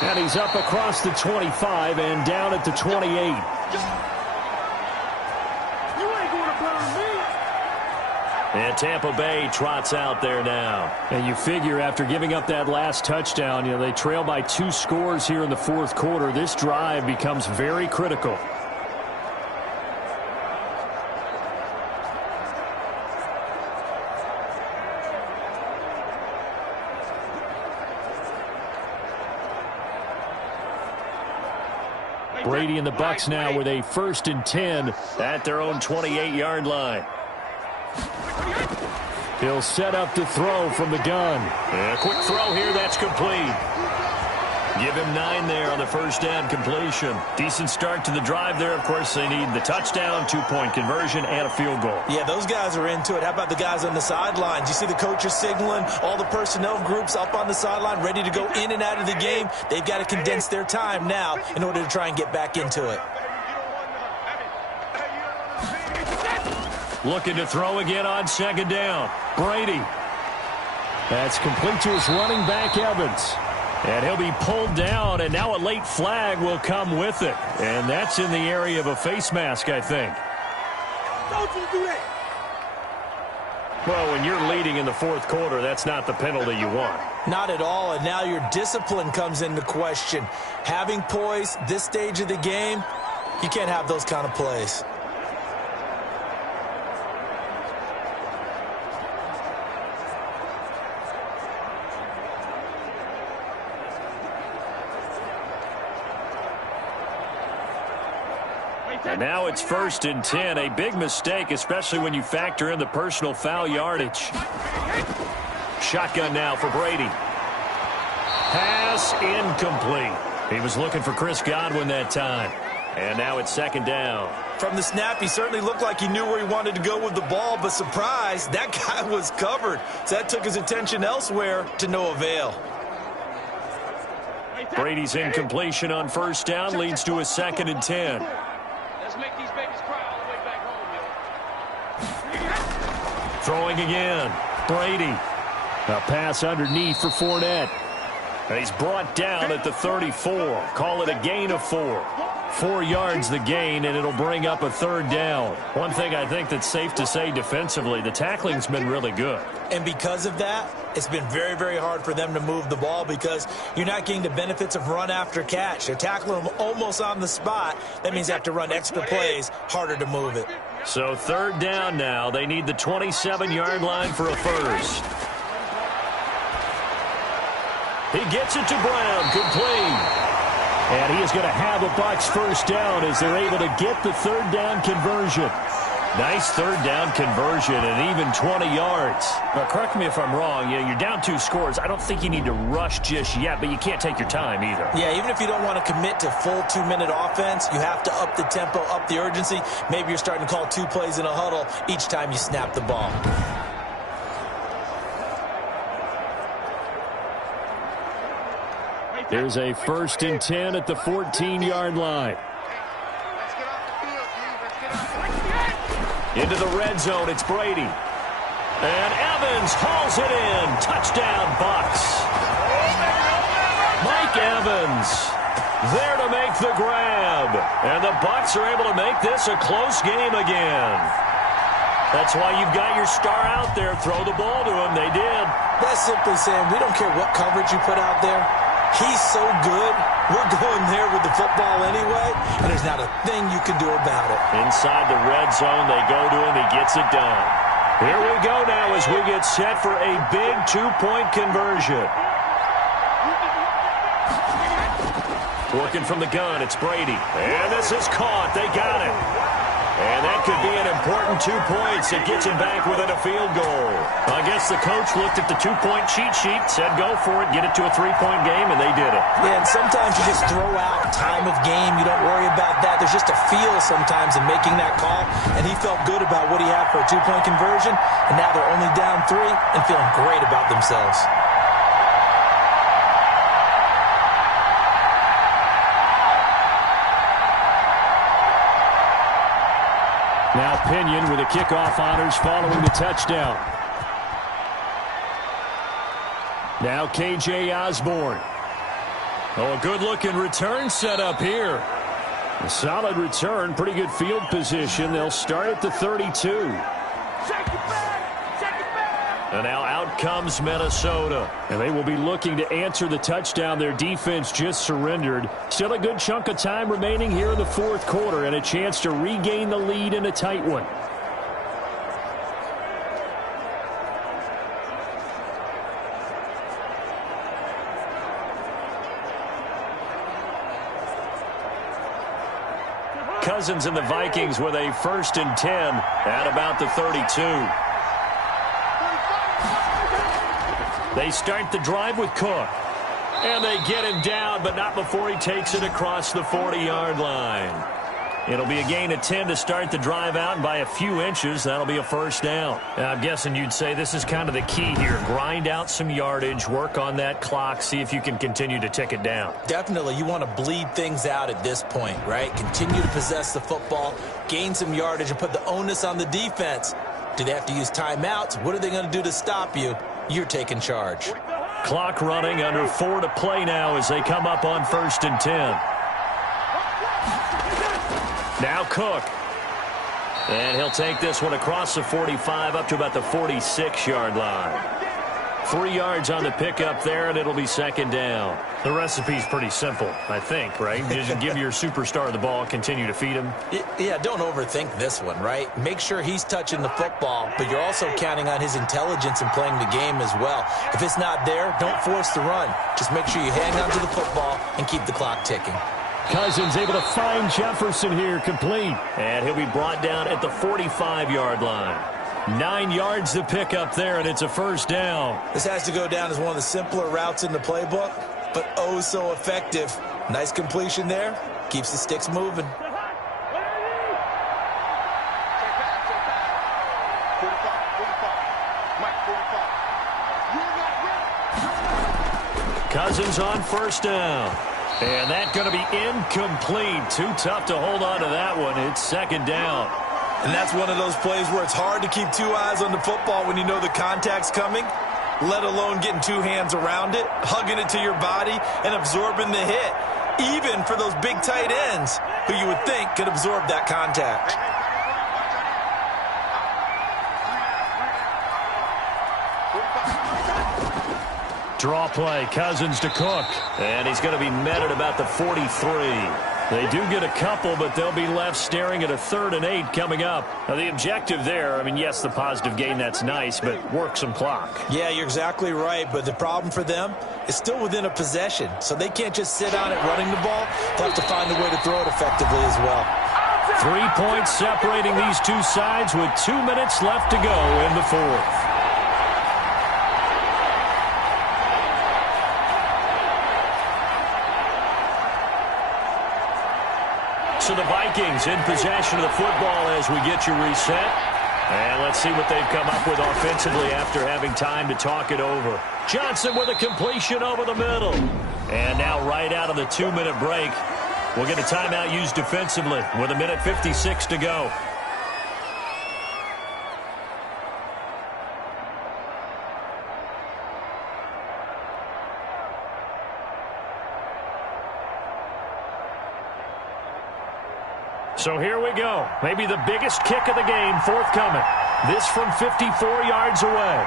And he's up across the 25 and down at the 28. And Tampa Bay trots out there now. And you figure after giving up that last touchdown, they trail by 2 scores here in the 4th quarter. This drive becomes very critical. Brady and the Bucs now with a 1st and 10 at their own 28-yard line. He'll set up the throw from the gun. And a quick throw here, that's complete. Give him 9 there on the first down completion. Decent start to the drive there. Of course, they need the touchdown, 2-point conversion, and a field goal. Yeah, those guys are into it. How about the guys on the sidelines? You see the coaches signaling, all the personnel groups up on the sideline ready to go in and out of the game. They've got to condense their time now in order to try and get back into it. Looking to throw again on 2nd down. Brady. That's complete to his running back, Evans. And he'll be pulled down, and now a late flag will come with it. And that's in the area of a face mask, I think. Don't you do that. Well, when you're leading in the fourth quarter, that's not the penalty you want. Not at all, and now your discipline comes into question. Having poise this stage of the game, you can't have those kind of plays. And now it's 1st and 10, a big mistake, especially when you factor in the personal foul yardage. Shotgun now for Brady. Pass incomplete. He was looking for Chris Godwin that time. And now it's 2nd down. From the snap, he certainly looked like he knew where he wanted to go with the ball, but surprise, that guy was covered. So that took his attention elsewhere to no avail. Brady's incompletion on 1st down leads to a 2nd and 10. Make these babies cry all the way back home, yo. Throwing again. Brady. A pass underneath for Fournette. He's brought down at the 34. Call it a gain of 4. 4 yards the gain, and it'll bring up a 3rd down. One thing I think that's safe to say defensively, the tackling's been really good. And because of that, it's been very, very hard for them to move the ball because you're not getting the benefits of run after catch. They're tackling them almost on the spot. That means they have to run extra plays, harder to move it. So 3rd down now. They need the 27-yard line for a first. He gets it to Brown. Complete. And he is going to have a Bucs 1st down as they're able to get the 3rd down conversion. Nice 3rd down conversion and even 20 yards. Now, correct me if I'm wrong. You're down 2 scores. I don't think you need to rush just yet, but you can't take your time either. Yeah, even if you don't want to commit to full 2-minute offense, you have to up the tempo, up the urgency. Maybe you're starting to call 2 plays in a huddle each time you snap the ball. There's a 1st and 10 at the 14-yard line. Into the red zone, it's Brady. And Evans hauls it in. Touchdown, Bucs. Mike Evans there to make the grab. And the Bucs are able to make this a close game again. That's why you've got your star out there. Throw the ball to him. They did. That's simply saying we don't care what coverage you put out there. He's so good, we're going there with the football anyway, and there's not a thing you can do about it. Inside the red zone, they go to him. He gets it done. Here we go now as we get set for a big 2-point conversion. Working from the gun, it's Brady. And this is caught. They got it. And that could be an important 2 points. It gets him back within a field goal. I guess the coach looked at the 2-point cheat sheet, said go for it, get it to a 3-point game, and they did it. Yeah, and sometimes you just throw out time of game. You don't worry about that. There's just a feel sometimes in making that call, and he felt good about what he had for a 2-point conversion, and now they're only down 3 and feeling great about themselves. Now Pinion with the kickoff honors following the touchdown. Now K.J. Osborne. Oh, a good-looking return set up here. A solid return, pretty good field position. They'll start at the 32. And now out comes Minnesota. And they will be looking to answer the touchdown. Their defense just surrendered. Still a good chunk of time remaining here in the fourth quarter and a chance to regain the lead in a tight one. Cousins and the Vikings with a 1st and 10 at about the 32. They start the drive with Cook. And they get him down, but not before he takes it across the 40-yard line. It'll be a gain of 10 to start the drive out, and by a few inches, that'll be a 1st down. Now, I'm guessing you'd say this is kind of the key here. Grind out some yardage, work on that clock, see if you can continue to tick it down. Definitely, you want to bleed things out at this point, right? Continue to possess the football, gain some yardage, and put the onus on the defense. Do they have to use timeouts? What are they going to do to stop you? You're taking charge. Clock running, under 4 to play now as they come up on 1st and 10. Now Cook. And he'll take this one across the 45 up to about the 46-yard line. 3 yards on the pickup there, and it'll be second down. The recipe's pretty simple, I think, right? You just give your superstar the ball, continue to feed him. Yeah, don't overthink this one, right? Make sure he's touching the football, but you're also counting on his intelligence in playing the game as well. If it's not there, don't force the run. Just make sure you hang on to the football and keep the clock ticking. Cousins able to find Jefferson here, complete. And he'll be brought down at the 45-yard line. 9 yards to pick up there, and it's a first down. This has to go down as one of the simpler routes in the playbook, but oh so effective. Nice completion there. Keeps the sticks moving. Cousins on first down. And that's going to be incomplete. Too tough to hold on to that one. It's second down. And that's one of those plays where it's hard to keep 2 eyes on the football when you know the contact's coming, let alone getting 2 hands around it, hugging it to your body, and absorbing the hit, even for those big tight ends who you would think could absorb that contact. Draw play, Cousins to Cook. And he's going to be met at about the 43. They do get a couple, but they'll be left staring at a 3rd and 8 coming up. Now, the objective there, I mean, yes, the positive gain, that's nice, but work some clock. Yeah, you're exactly right, but the problem for them is still within a possession, so they can't just sit on it running the ball. They'll have to find a way to throw it effectively as well. 3 points separating these two sides with 2 minutes left to go in the 4th. So the Vikings in possession of the football as we get you reset. And let's see what they've come up with offensively after having time to talk it over. Johnson with a completion over the middle. And now right out of the 2-minute break, we'll get a timeout used defensively with 1:56 to go. So here we go. Maybe the biggest kick of the game forthcoming. This from 54 yards away.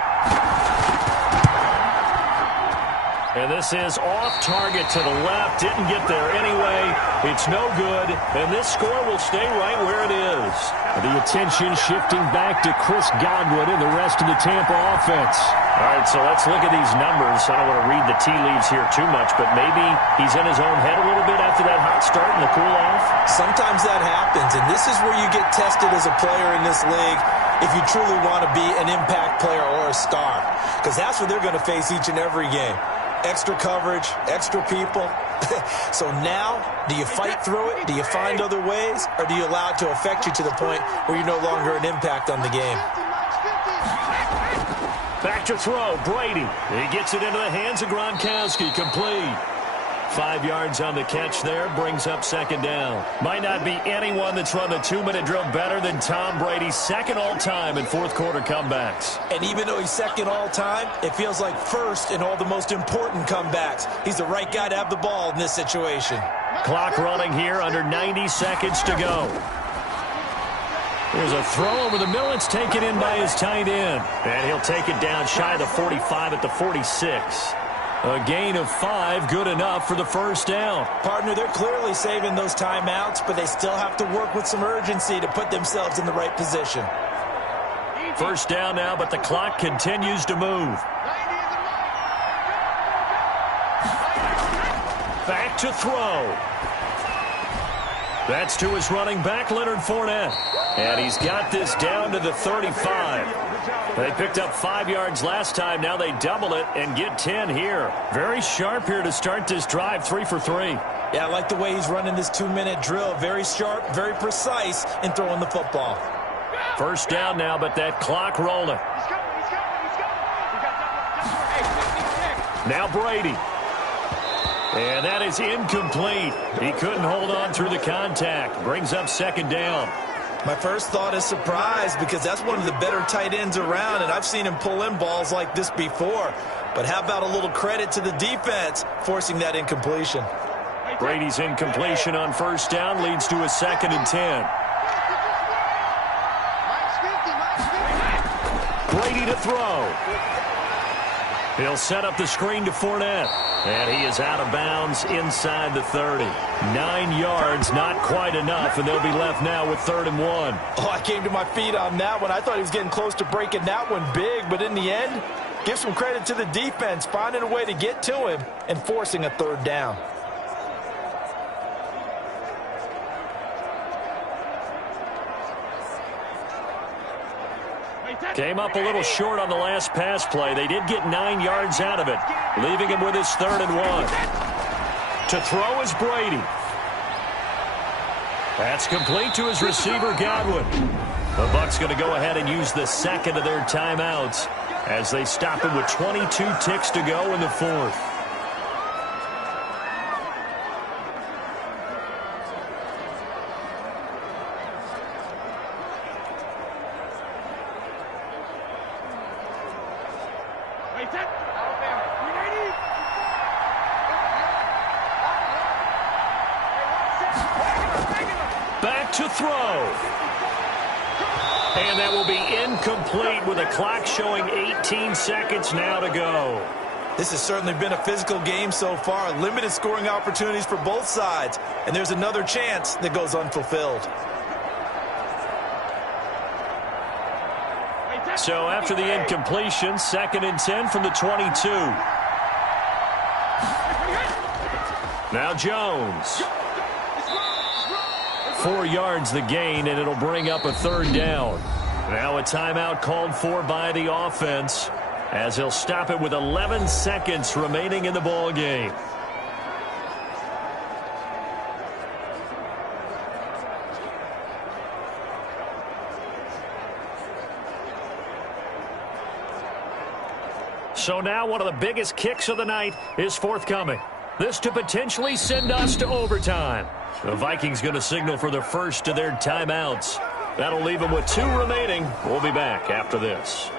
And this is off target to the left. Didn't get there anyway. It's no good. And this score will stay right where it is. The attention shifting back to Chris Godwin and the rest of the Tampa offense. All right, so let's look at these numbers. I don't want to read the tea leaves here too much, but maybe he's in his own head a little bit after that hot start and the cool-off. Sometimes that happens, and this is where you get tested as a player in this league if you truly want to be an impact player or a star, because that's what they're going to face each and every game. Extra coverage, extra people. So now, do you fight through it? Do you find other ways? Or do you allow it to affect you to the point where you're no longer an impact on the game? Back to throw, Brady. He gets it into the hands of Gronkowski, complete. 5 yards on the catch there, brings up second down. Might not be anyone that's run the 2-minute drill better than Tom Brady, second all-time in fourth-quarter comebacks. And even though he's second all-time, it feels like first in all the most important comebacks. He's the right guy to have the ball in this situation. Clock running here, under 90 seconds to go. There's a throw over the middle. It's taken in by his tight end. And he'll take it down shy of the 45 at the 46. A gain of 5, good enough for the first down. Partner, they're clearly saving those timeouts, but they still have to work with some urgency to put themselves in the right position. First down now, but the clock continues to move. Back to throw. That's to his running back, Leonard Fournette. And he's got this down to the 35. They picked up 5 yards last time. Now they double it and get 10 here. Very sharp here to start this drive, 3 for 3. Yeah, I like the way he's running this 2-minute drill. Very sharp, very precise in throwing the football. First down now, but that clock rolling. Now Brady. And that is incomplete. He couldn't hold on through the contact. Brings up second down. My first thought is surprise, because that's one of the better tight ends around, and I've seen him pull in balls like this before. But how about a little credit to the defense forcing that incompletion? Brady's incompletion on first down leads to a 2nd and 10. Brady to throw. He'll set up the screen to Fournette. And he is out of bounds inside the 30. 9 yards, not quite enough, and they'll be left now with 3rd and 1. Oh, I came to my feet on that one. I thought he was getting close to breaking that one big, but in the end, give some credit to the defense, finding a way to get to him and forcing a 3rd down. Came up a little short on the last pass play. They did get 9 yards out of it, leaving him with his 3rd and 1. To throw is Brady. That's complete to his receiver, Godwin. The Bucs going to go ahead and use the second of their timeouts as they stop him with 22 ticks to go in the 4th. Back to throw. And that will be incomplete with a clock showing 18 seconds now to go. This has certainly been a physical game so far. Limited scoring opportunities for both sides. And there's another chance that goes unfulfilled. So after the incompletion, 2nd and 10 from the 22. Now Jones. 4 yards the gain, and it'll bring up a 3rd down. Now a timeout called for by the offense as he'll stop it with 11 seconds remaining in the ball game. So now one of the biggest kicks of the night is forthcoming. This to potentially send us to overtime. The Vikings going to signal for the first of their timeouts. That'll leave them with 2 remaining. We'll be back after this.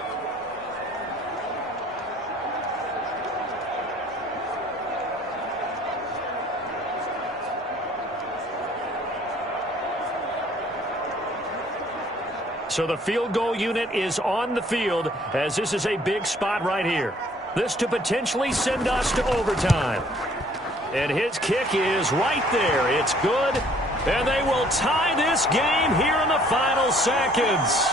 So the field goal unit is on the field as this is a big spot right here. This to potentially send us to overtime. And his kick is right there. It's good. And they will tie this game here in the final seconds.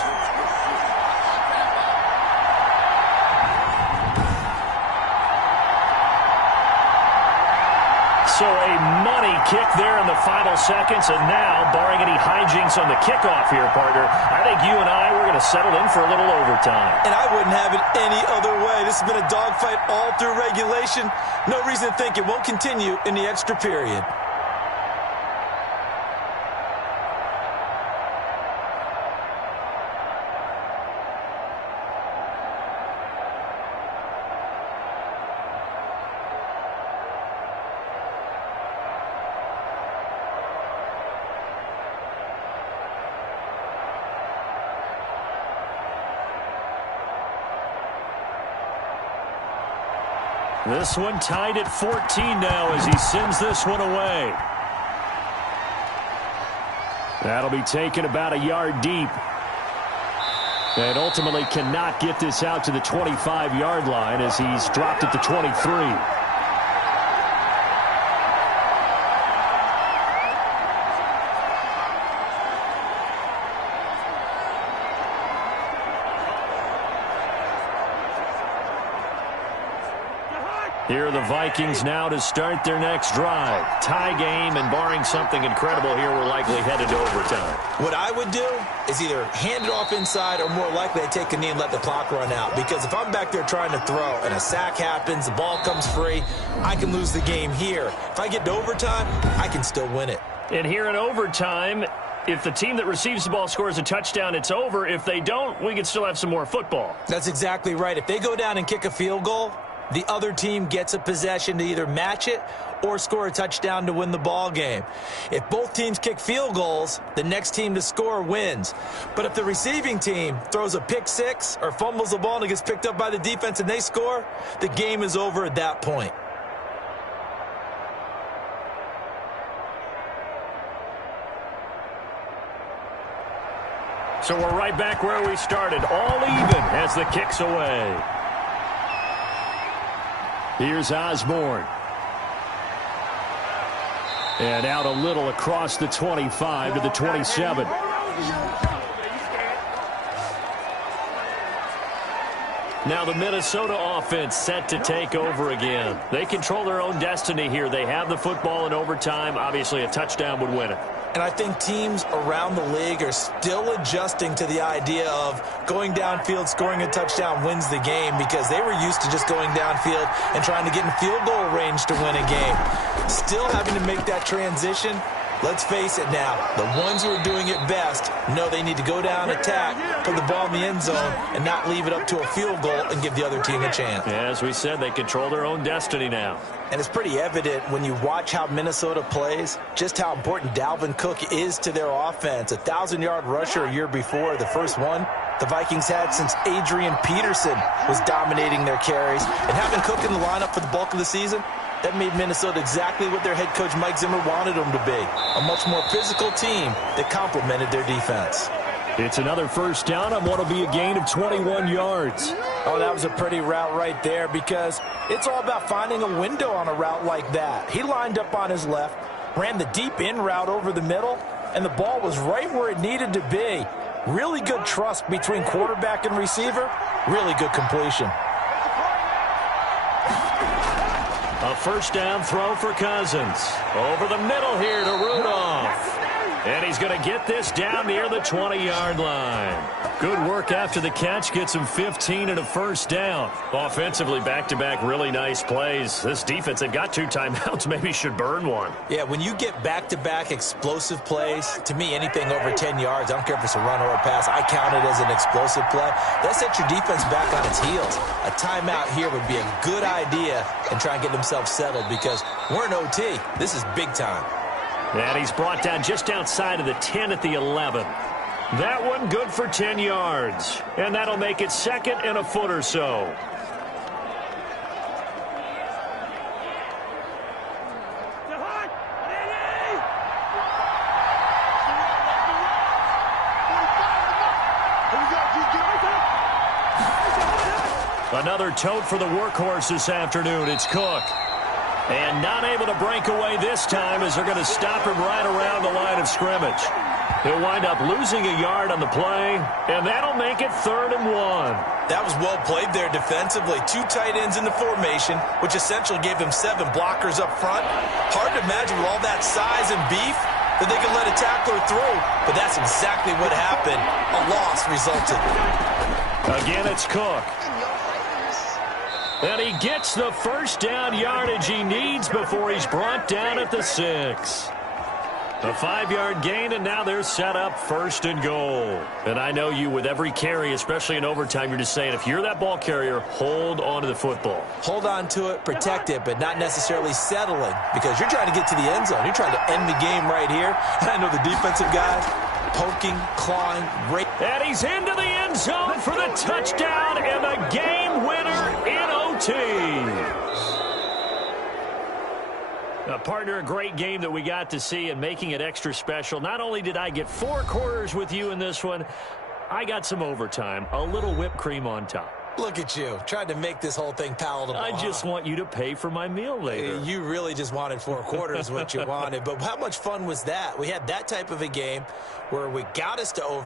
So a money kick there in the final seconds. And now, barring any hijinks on the kickoff here, partner, I think you and I, we're going to settle in for a little overtime. And I wouldn't have it any other way. This has been a dogfight all through regulation. No reason to think it won't continue in the extra period. This one tied at 14 now as he sends this one away. That'll be taken about a yard deep. And ultimately cannot get this out to the 25-yard line as he's dropped at the 23. Here are the Vikings now to start their next drive. Tie game, and barring something incredible here, we're likely headed to overtime. What I would do is either hand it off inside or more likely I take a knee and let the clock run out. Because if I'm back there trying to throw and a sack happens, the ball comes free, I can lose the game here. If I get to overtime, I can still win it. And here in overtime, if the team that receives the ball scores a touchdown, it's over. If they don't, we can still have some more football. That's exactly right. If they go down and kick a field goal, the other team gets a possession to either match it or score a touchdown to win the ball game. If both teams kick field goals, the next team to score wins. But if the receiving team throws a pick six or fumbles the ball and it gets picked up by the defense and they score, the game is over at that point. So we're right back where we started, all even as the kick's away. Here's Osborne. And out a little across the 25 to the 27. Now the Minnesota offense set to take over again. They control their own destiny here. They have the football in overtime. Obviously, a touchdown would win it. And I think teams around the league are still adjusting to the idea of going downfield, scoring a touchdown wins the game, because they were used to just going downfield and trying to get in field goal range to win a game. Still having to make that transition. Let's face it now, the ones who are doing it best know they need to go down, attack, put the ball in the end zone, and not leave it up to a field goal and give the other team a chance. Yeah, as we said, they control their own destiny now. And it's pretty evident when you watch how Minnesota plays, just how important Dalvin Cook is to their offense. A 1,000-yard rusher a year before, the first one the Vikings had since Adrian Peterson was dominating their carries. And having Cook in the lineup for the bulk of the season, that made Minnesota exactly what their head coach Mike Zimmer wanted them to be. A much more physical team that complemented their defense. It's another first down on what will be a gain of 21 yards. Oh, that was a pretty route right there, because it's all about finding a window on a route like that. He lined up on his left, ran the deep in route over the middle, and the ball was right where it needed to be. Really good trust between quarterback and receiver. Really good completion. A first down throw for Cousins. Over the middle here to Rudolph. And he's going to get this down near the 20-yard line. Good work after the catch. Gets him 15 and a first down. Offensively, back-to-back really nice plays. This defense, they've got 2 timeouts. Maybe should burn one. Yeah, when you get back-to-back explosive plays, to me, anything over 10 yards, I don't care if it's a run or a pass, I count it as an explosive play. That sets your defense back on its heels. A timeout here would be a good idea and try and get themselves settled, because we're in OT. This is big time. And he's brought down just outside of the 10 at the 11. That one good for 10 yards. And that'll make it second and a foot or so. Another tote for the workhorse this afternoon. It's Cook. And not able to break away this time, as they're going to stop him right around the line of scrimmage. He'll wind up losing a yard on the play, and that'll make it 3rd and 1. That was well played there defensively. 2 tight ends in the formation, which essentially gave him 7 blockers up front. Hard to imagine with all that size and beef that they could let a tackler through, but that's exactly what happened. A loss resulted. Again, it's Cook. And he gets the first down yardage he needs before he's brought down at the 6. A 5-yard gain, and now they're set up 1st and goal. And I know you, with every carry, especially in overtime, you're just saying, if you're that ball carrier, hold on to the football. Hold on to it, protect it, but not necessarily settling, because you're trying to get to the end zone. You're trying to end the game right here. And I know the defensive guys poking, clawing, and he's into the end zone for the touchdown and the game winner in OT. Partner, a great game that we got to see, and making it extra special. Not only did I get 4 quarters with you in this one, I got some overtime, a little whipped cream on top. Look at you, trying to make this whole thing palatable. I just want you to pay for my meal later. You really just wanted 4 quarters, what you wanted. But how much fun was that? We had that type of a game where we got us to over.